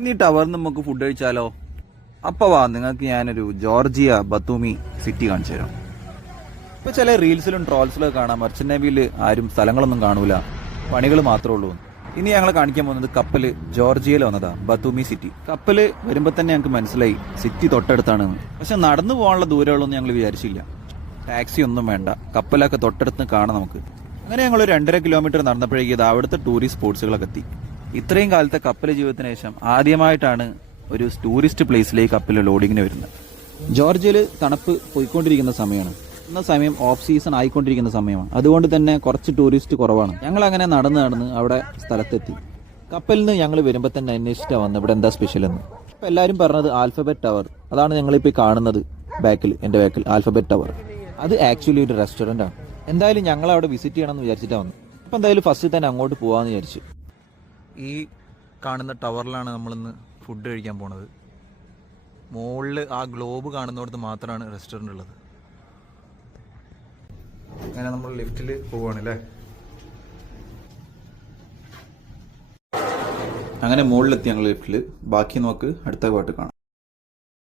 ഇനി ടവറിൽ നമുക്ക് ഫുഡ് കഴിച്ചാലോ? അപ്പൊ വാ, നിങ്ങൾക്ക് ഞാനൊരു ജോർജിയ ബത്തൂമി സിറ്റി കാണിച്ചു തരാം. ഇപ്പൊ ചില റീൽസിലും ട്രോൾസിലൊക്കെ കാണാം മർച്ചന്റ് നേവിയിൽ ആരും സ്ഥലങ്ങളൊന്നും കാണൂല, പണികൾ മാത്രമേ ഉള്ളൂ. ഇനി ഞങ്ങൾ കാണിക്കാൻ പോകുന്നത് കപ്പല് ജോർജിയയിൽ വന്നതാ, ബത്തൂമി സിറ്റി. കപ്പല് വരുമ്പോ തന്നെ ഞങ്ങൾക്ക് മനസ്സിലായി സിറ്റി തൊട്ടടുത്താണ്. പക്ഷെ നടന്നു പോകാനുള്ള ദൂരമുള്ളൊന്നും ഞങ്ങൾ വിചാരിച്ചില്ല. ടാക്സി ഒന്നും വേണ്ട, കപ്പലൊക്കെ തൊട്ടടുത്ത് കാണാം നമുക്ക്. അങ്ങനെ ഞങ്ങൾ ഒരു 2.5 കിലോമീറ്റർ നടന്നപ്പോഴേക്കും ഇത് അവിടുത്തെ ടൂറിസ്റ്റ് സ്പോട്സുകളൊക്കെ എത്തി. ഇത്രയും കാലത്തെ കപ്പൽ ജീവിതത്തിന് ശേഷം ആദ്യമായിട്ടാണ് ഒരു ടൂറിസ്റ്റ് പ്ലേസിലേക്ക് കപ്പൽ ലോഡിങ്ങിന് വരുന്നത്. ജോർജിയയിൽ തണുപ്പ് പോയിക്കൊണ്ടിരിക്കുന്ന സമയമാണ്. എന്ന സമയം ഓഫ് സീസൺ ആയിക്കൊണ്ടിരിക്കുന്ന സമയമാണ്. അതുകൊണ്ട് തന്നെ കുറച്ച് ടൂറിസ്റ്റ് കുറവാണ്. ഞങ്ങൾ അങ്ങനെ നടന്ന് അവിടെ സ്ഥലത്തെത്തി. കപ്പലിൽ നിന്ന് ഞങ്ങൾ വരുമ്പോൾ തന്നെ അന്വേഷിച്ചിട്ടാണ് വന്നത് ഇവിടെ എന്താ സ്പെഷ്യൽ എന്ന്. ഇപ്പം എല്ലാവരും പറഞ്ഞത് ആൽഫബറ്റ് ടവർ, അതാണ് ഞങ്ങളിപ്പോൾ കാണുന്നത് എൻ്റെ ബാക്കിൽ ആൽഫബറ്റ് ടവർ. അത് ആക്ച്വലി ഒരു റെസ്റ്റോറൻ്റ് ആണ്. എന്തായാലും ഞങ്ങൾ അവിടെ വിസിറ്റ് ചെയ്യണമെന്ന് വിചാരിച്ചിട്ടാണ് വന്നത്. അപ്പം എന്തായാലും ഫസ്റ്റ് തന്നെ അങ്ങോട്ട് പോകാമെന്ന് വിചാരിച്ചു. ഈ കാണുന്ന ടവറിലാണ് നമ്മളിന്ന് ഫുഡ് കഴിക്കാൻ പോണത്. മുകളിൽ ആ ഗ്ലോബ് കാണുന്നിടത്ത് മാത്രമാണ് റെസ്റ്റോറൻ്റ് ഉള്ളത്. അങ്ങനെ നമ്മൾ ലിഫ്റ്റിൽ പോവുകയാണല്ലേ. അങ്ങനെ മുകളിലെത്തി ഞങ്ങൾ ലിഫ്റ്റിൽ. ബാക്കി നമുക്ക് അടുത്ത പാട്ട് കാണാം.